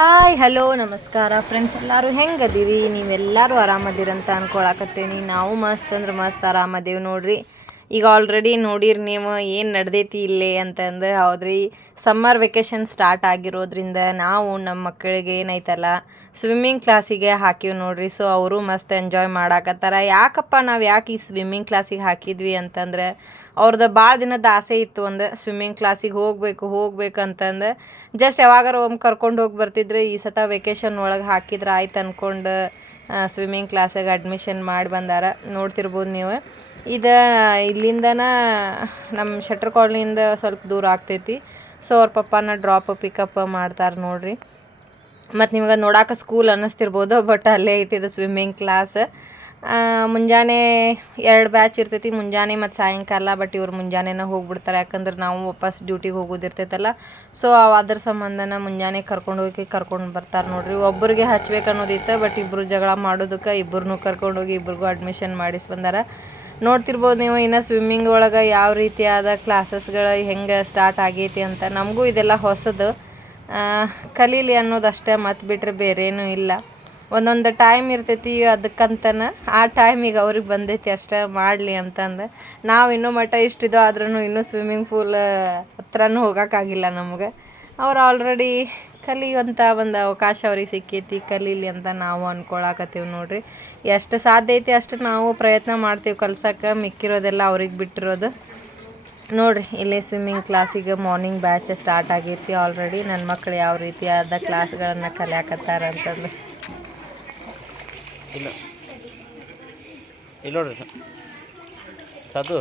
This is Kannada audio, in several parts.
ಹಾಯ್ ಹಲೋ ನಮಸ್ಕಾರ ಫ್ರೆಂಡ್ಸ್, ಎಲ್ಲರೂ ಹೆಂಗದಿರಿ? ನೀವೆಲ್ಲರೂ ಆರಾಮದಿರಂತ ಅನ್ಕೊಳಕತ್ತೇನಿ. ನಾವು ಮಸ್ತ್ ಅಂದ್ರೆ ಮಸ್ತ್ ಆರಾಮದೇವಿ ನೋಡ್ರಿ. ಈಗ ಆಲ್ರೆಡಿ ನೋಡಿರಿ ನೀವು ಏನು ನಡೆದೈತಿ ಇಲ್ಲಿ ಅಂತಂದು. ಹೌದ್ರಿ, ಸಮ್ಮರ್ ವೆಕೇಷನ್ ಸ್ಟಾರ್ಟ್ ಆಗಿರೋದ್ರಿಂದ ನಾವು ನಮ್ಮ ಮಕ್ಕಳಿಗೆ ಏನೈತಲ್ಲ ಸ್ವಿಮ್ಮಿಂಗ್ ಕ್ಲಾಸಿಗೆ ಹಾಕಿವಿ ನೋಡ್ರಿ. ಸೊ ಅವರು ಮಸ್ತ್ ಎಂಜಾಯ್ ಮಾಡಾಕತ್ತಾರ. ಯಾಕೆ ಈ ಸ್ವಿಮ್ಮಿಂಗ್ ಕ್ಲಾಸಿಗೆ ಹಾಕಿದ್ವಿ ಅಂತಂದ್ರೆ, ಅವ್ರದ್ದು ಭಾಳ ದಿನದ ಆಸೆ ಇತ್ತು, ಒಂದು ಸ್ವಿಮ್ಮಿಂಗ್ ಕ್ಲಾಸಿಗೆ ಹೋಗ್ಬೇಕು ಅಂತಂದು. ಜಸ್ಟ್ ಯಾವಾಗಾರ ಒಮ್ಮೆ ಕರ್ಕೊಂಡು ಹೋಗಿ ಬರ್ತಿದ್ರೆ, ಈ ಸತ ವೆಕೇಷನ್ ಒಳಗೆ ಹಾಕಿದ್ರೆ ಆಯ್ತು ಅಂದ್ಕೊಂಡು ಸ್ವಿಮ್ಮಿಂಗ್ ಕ್ಲಾಸಿಗೆ ಅಡ್ಮಿಷನ್ ಮಾಡಿ ಬಂದಾರ. ನೋಡ್ತಿರ್ಬೋದು ನೀವು. ಇದು ಇಲ್ಲಿಂದನ ನಮ್ಮ ಶೆಟ್ರ್ ಕಾಲನಿಯಿಂದ ಸ್ವಲ್ಪ ದೂರ ಆಗ್ತೈತಿ. ಸೊ ಅವ್ರ ಪಪ್ಪನ ಡ್ರಾಪ್ ಪಿಕಪ್ ಮಾಡ್ತಾರೆ ನೋಡ್ರಿ. ಮತ್ತು ನಿಮ್ಗೆ ನೋಡೋಕೆ ಸ್ಕೂಲ್ ಅನ್ನಿಸ್ತಿರ್ಬೋದು, ಬಟ್ ಅಲ್ಲೇ ಐತಿ ಇದು ಸ್ವಿಮ್ಮಿಂಗ್ ಕ್ಲಾಸ್. ಮುಂಜಾನೆ 2 ಬ್ಯಾಚ್ ಇರ್ತೈತಿ, ಮುಂಜಾನೆ ಮತ್ತು ಸಾಯಂಕಾಲ. ಬಟ್ ಇವ್ರು ಮುಂಜಾನೆನೇ ಹೋಗ್ಬಿಡ್ತಾರೆ, ಯಾಕಂದ್ರೆ ನಾವು ವಾಪಸ್ ಡ್ಯೂಟಿಗೆ ಹೋಗೋದಿರ್ತೈತಲ್ಲ. ಸೊ ಅದ್ರ ಸಂಬಂಧನ ಮುಂಜಾನೆ ಕರ್ಕೊಂಡು ಬರ್ತಾರೆ ನೋಡ್ರಿ. ಒಬ್ಬರಿಗೆ ಹಚ್ಬೇಕು ಅನ್ನೋದಿತ್ತು, ಬಟ್ ಇಬ್ಬರು ಜಗಳ ಮಾಡೋದಕ್ಕೆ ಇಬ್ಬರನ್ನೂ ಕರ್ಕೊಂಡೋಗಿ ಇಬ್ರಿಗೂ ಅಡ್ಮಿಷನ್ ಮಾಡಿಸಿ ಬಂದಾರ. ನೋಡ್ತಿರ್ಬೋದು ನೀವು. ಇನ್ನು ಸ್ವಿಮ್ಮಿಂಗ್ ಒಳಗೆ ಯಾವ ರೀತಿಯಾದ ಕ್ಲಾಸಸ್ಗಳು ಹೆಂಗೆ ಸ್ಟಾರ್ಟ್ ಆಗೈತಿ ಅಂತ. ನಮಗೂ ಇದೆಲ್ಲ ಹೊಸದು, ಕಲೀಲಿ ಅನ್ನೋದಷ್ಟೇ, ಮತ್ತು ಬಿಟ್ಟರೆ ಬೇರೇನೂ ಇಲ್ಲ. ಒಂದೊಂದು ಟೈಮ್ ಇರ್ತೈತಿ ಅದಕ್ಕಂತನ, ಆ ಟೈಮಿಗೆ ಅವ್ರಿಗೆ ಬಂದೈತಿ ಅಷ್ಟೇ ಮಾಡಲಿ ಅಂತಂದು. ನಾವು ಇನ್ನೂ ಮಟ್ಟ ಇಷ್ಟಿದೋ ಆದ್ರೂ ಇನ್ನೂ ಸ್ವಿಮ್ಮಿಂಗ್ ಪೂಲ್ ಹತ್ರನೂ ಹೋಗೋಕ್ಕಾಗಿಲ್ಲ ನಮ್ಗೆ. ಅವ್ರು ಆಲ್ರೆಡಿ ಕಲಿಯುವಂಥ ಒಂದು ಅವಕಾಶ ಅವ್ರಿಗೆ ಸಿಕ್ಕೈತಿ, ಕಲೀಲಿ ಅಂತ ನಾವು ಅಂದ್ಕೊಳಕತ್ತೀವಿ ನೋಡ್ರಿ. ಎಷ್ಟು ಸಾಧ್ಯ ಐತಿ ಅಷ್ಟು ನಾವು ಪ್ರಯತ್ನ ಮಾಡ್ತೀವಿ ಕಲ್ಸೋಕ್ಕೆ, ಮಿಕ್ಕಿರೋದೆಲ್ಲ ಅವ್ರಿಗೆ ಬಿಟ್ಟಿರೋದು ನೋಡ್ರಿ. ಇಲ್ಲಿ ಸ್ವಿಮ್ಮಿಂಗ್ ಕ್ಲಾಸಿಗೆ ಮಾರ್ನಿಂಗ್ ಬ್ಯಾಚ್ ಸ್ಟಾರ್ಟ್ ಆಗೈತಿ ಆಲ್ರೆಡಿ. ನನ್ನ ಮಕ್ಕಳು ಯಾವ ರೀತಿಯಾದ ಕ್ಲಾಸ್ಗಳನ್ನು ಕಲಿಯಾಕತ್ತಾರ ಅಂತಂದು. ಇಲ್ಲ ನೋಡ್ರಿ ಸಾಧು.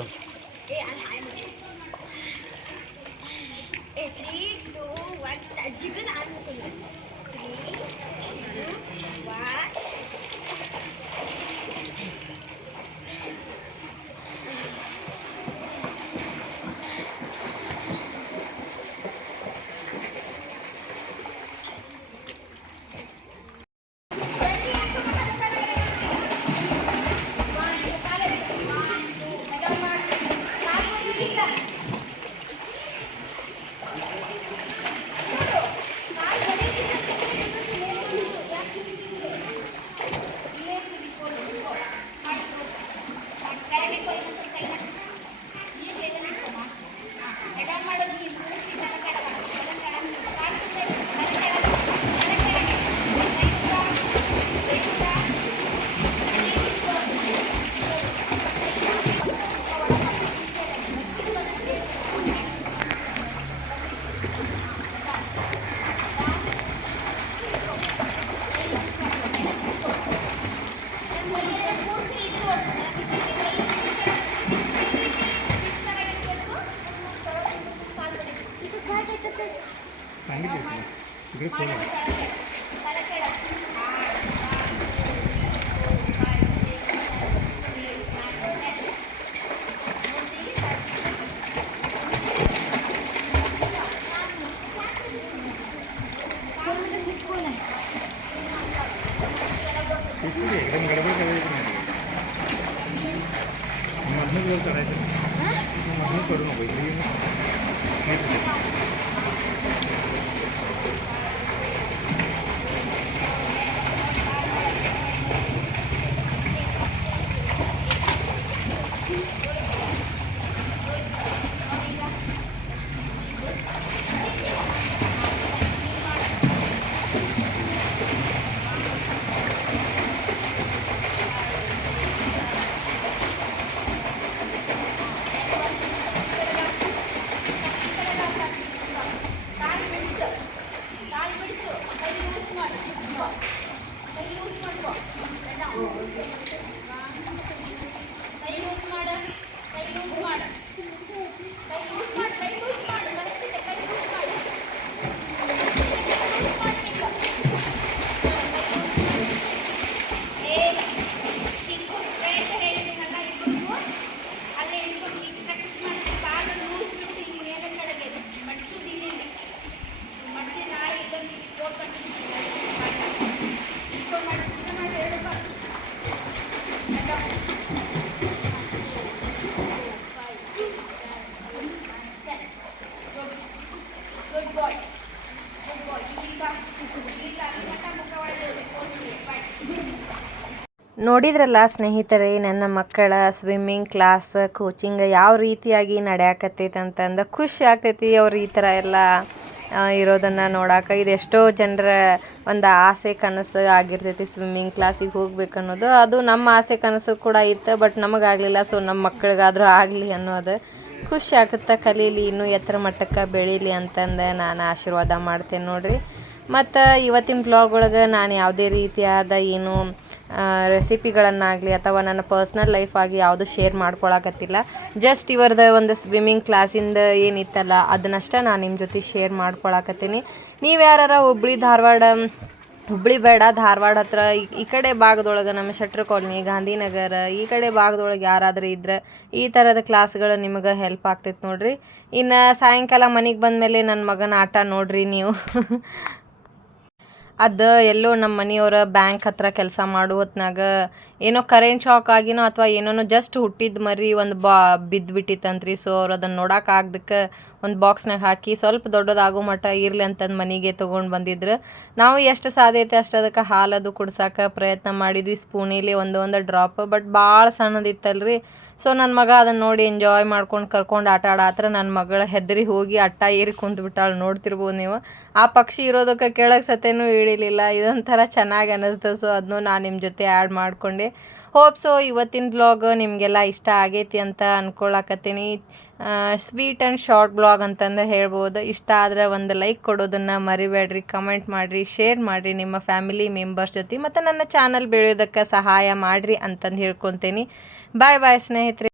एकदम गडबड करायची नाही. मधून जर करायचं मधून सोडू नको. ನೋಡಿದ್ರಲ್ಲ ಸ್ನೇಹಿತರೆ, ನನ್ನ ಮಕ್ಕಳ ಸ್ವಿಮ್ಮಿಂಗ್ ಕ್ಲಾಸ್ ಕೋಚಿಂಗ್ ಯಾವ ರೀತಿಯಾಗಿ ನಡೆಯಾಕತ್ತೈತೆ ಅಂತಂದು ಖುಷಿ ಆಗ್ತೈತಿ. ಅವ್ರು ಈ ಥರ ಎಲ್ಲ ಇರೋದನ್ನು ನೋಡೋಕೆ. ಇದು ಎಷ್ಟೋ ಜನರ ಒಂದು ಆಸೆ ಕನಸು ಆಗಿರ್ತೈತಿ ಸ್ವಿಮ್ಮಿಂಗ್ ಕ್ಲಾಸಿಗೆ ಹೋಗ್ಬೇಕು ಅನ್ನೋದು. ಅದು ನಮ್ಮ ಆಸೆ ಕನಸು ಕೂಡ ಇತ್ತು, ಬಟ್ ನಮಗಾಗಲಿಲ್ಲ. ಸೊ ನಮ್ಮ ಮಕ್ಕಳಿಗಾದರೂ ಆಗಲಿ ಅನ್ನೋದು ಖುಷಿ ಆಗುತ್ತೆ. ಕಲೀಲಿ, ಇನ್ನೂ ಎತ್ತರ ಮಟ್ಟಕ್ಕೆ ಬೆಳೀಲಿ ಅಂತಂದು ನಾನು ಆಶೀರ್ವಾದ ಮಾಡ್ತೇನೆ ನೋಡಿರಿ. ಮತ್ತು ಇವತ್ತಿನ ಬ್ಲಾಗ್ ಒಳಗೆ ನಾನು ಯಾವುದೇ ರೀತಿಯಾದ ಏನು ರೆಸಿಪಿಗಳನ್ನಾಗಲಿ ಅಥವಾ ನನ್ನ ಪರ್ಸ್ನಲ್ ಲೈಫ್ ಆಗಿ ಯಾವುದು ಶೇರ್ ಮಾಡ್ಕೊಳಕತ್ತಿಲ್ಲ. ಜಸ್ಟ್ ಇವರದ ಒಂದು ಸ್ವಿಮ್ಮಿಂಗ್ ಕ್ಲಾಸಿಂದ ಏನಿತ್ತಲ್ಲ ಅದನ್ನಷ್ಟೇ ನಾನು ನಿಮ್ಮ ಜೊತೆ ಶೇರ್ ಮಾಡ್ಕೊಳಕತ್ತೀನಿ. ನೀವು ಯಾರು ಹುಬ್ಳಿ ಬೇಡ, ಧಾರವಾಡ ಹತ್ರ ಈ ಕಡೆ ಭಾಗದೊಳಗೆ ನಮ್ಮ ಶೆಟ್ರ್ ಕಾಲನಿ, ಗಾಂಧಿನಗರ ಈ ಕಡೆ ಭಾಗದೊಳಗೆ ಯಾರಾದರೂ ಇದ್ರೆ ಈ ಥರದ ಕ್ಲಾಸ್ಗಳು ನಿಮಗೆ ಹೆಲ್ಪ್ ಆಗ್ತೈತೆ ನೋಡಿರಿ. ಇನ್ನು ಸಾಯಂಕಾಲ ಮನೆಗೆ ಬಂದಮೇಲೆ ನನ್ನ ಮಗನ ಆಟ ನೋಡಿರಿ ನೀವು. ಅದು ಎಲ್ಲೋ ನಮ್ಮ ಮನೆಯವರ ಬ್ಯಾಂಕ್ ಹತ್ರ ಕೆಲಸ ಮಾಡೋ ಹೊತ್ನಾಗ ಏನೋ ಕರೆಂಟ್ ಶಾಕ್ ಆಗಿನೋ ಅಥವಾ ಏನೋ ಜಸ್ಟ್ ಹುಟ್ಟಿದ ಮರಿ ಒಂದು ಬಿದ್ದುಬಿಟ್ಟಿತ್ತಂತ್ರಿ. ಸೊ ಅವ್ರು ಅದನ್ನು ನೋಡೋಕ್ಕಾಗ್ದಕ್ಕೆ ಒಂದು ಬಾಕ್ಸ್ನಾಗ ಹಾಕಿ ಸ್ವಲ್ಪ ದೊಡ್ಡದಾಗೋ ಮಟ್ಟ ಇರಲಿ ಅಂತಂದು ಮನೆಗೆ ತೊಗೊಂಡು ಬಂದಿದ್ರು. ನಾವು ಎಷ್ಟು ಸಾಧ್ಯತೆ ಅಷ್ಟು ಅದಕ್ಕೆ ಹಾಲದು ಕುಡ್ಸೋಕೆ ಪ್ರಯತ್ನ ಮಾಡಿದ್ವಿ, ಸ್ಪೂನಿಲಿ ಒಂದು ಡ್ರಾಪ್. ಬಟ್ ಭಾಳ ಸಣ್ಣದಿತ್ತಲ್ರಿ. ಸೊ ನನ್ನ ಮಗ ಅದನ್ನು ನೋಡಿ ಎಂಜಾಯ್ ಮಾಡ್ಕೊಂಡು ಕರ್ಕೊಂಡು ಆಟ ಆಡತ್ರ. ನನ್ನ ಮಗಳ ಹೆದರಿ ಹೋಗಿ ಅಟ್ಟ ಏರಿ ಕುಂತ್ಬಿಟ್ಟಾಳು. ನೋಡ್ತಿರ್ಬೋದು ನೀವು. ಆ ಪಕ್ಷಿ ಇರೋದಕ್ಕೆ ಕೆಳಗೆ ಸತೇನೂ ಇಳಿಲಿಲ್ಲ. ಇದೊಂಥರ ಚೆನ್ನಾಗಿ ಅನ್ನಿಸ್ತು. ಸೊ ಅದನ್ನು ನಾನು ನಿಮ್ಮ ಜೊತೆ ಆ್ಯಡ್ ಮಾಡಿಕೊಂಡೆ. ಹೋಪ್ಸೋ ಇವತ್ತಿನ ಬ್ಲಾಗ್ ನಿಮಗೆಲ್ಲ ಇಷ್ಟ ಆಗೈತಿ ಅಂತ ಅಂದ್ಕೊಳಕತ್ತೀನಿ. ಸ್ವೀಟ್ ಆ್ಯಂಡ್ ಶಾರ್ಟ್ ಬ್ಲಾಗ್ ಅಂತಂದು ಹೇಳ್ಬೋದು. ಇಷ್ಟ ಆದರೆ ಒಂದು ಲೈಕ್ ಕೊಡೋದನ್ನು ಮರಿಬೇಡ್ರಿ, ಕಮೆಂಟ್ ಮಾಡಿರಿ, ಶೇರ್ ಮಾಡಿರಿ ನಿಮ್ಮ ಫ್ಯಾಮಿಲಿ ಮೆಂಬರ್ಸ್ ಜೊತೆ, ಮತ್ತು ನನ್ನ ಚಾನಲ್ ಬೆಳೆಯೋದಕ್ಕೆ ಸಹಾಯ ಮಾಡಿರಿ ಅಂತಂದು ಹೇಳ್ಕೊತೀನಿ. ಬಾಯ್ ಬಾಯ್ ಸ್ನೇಹಿತರೆ.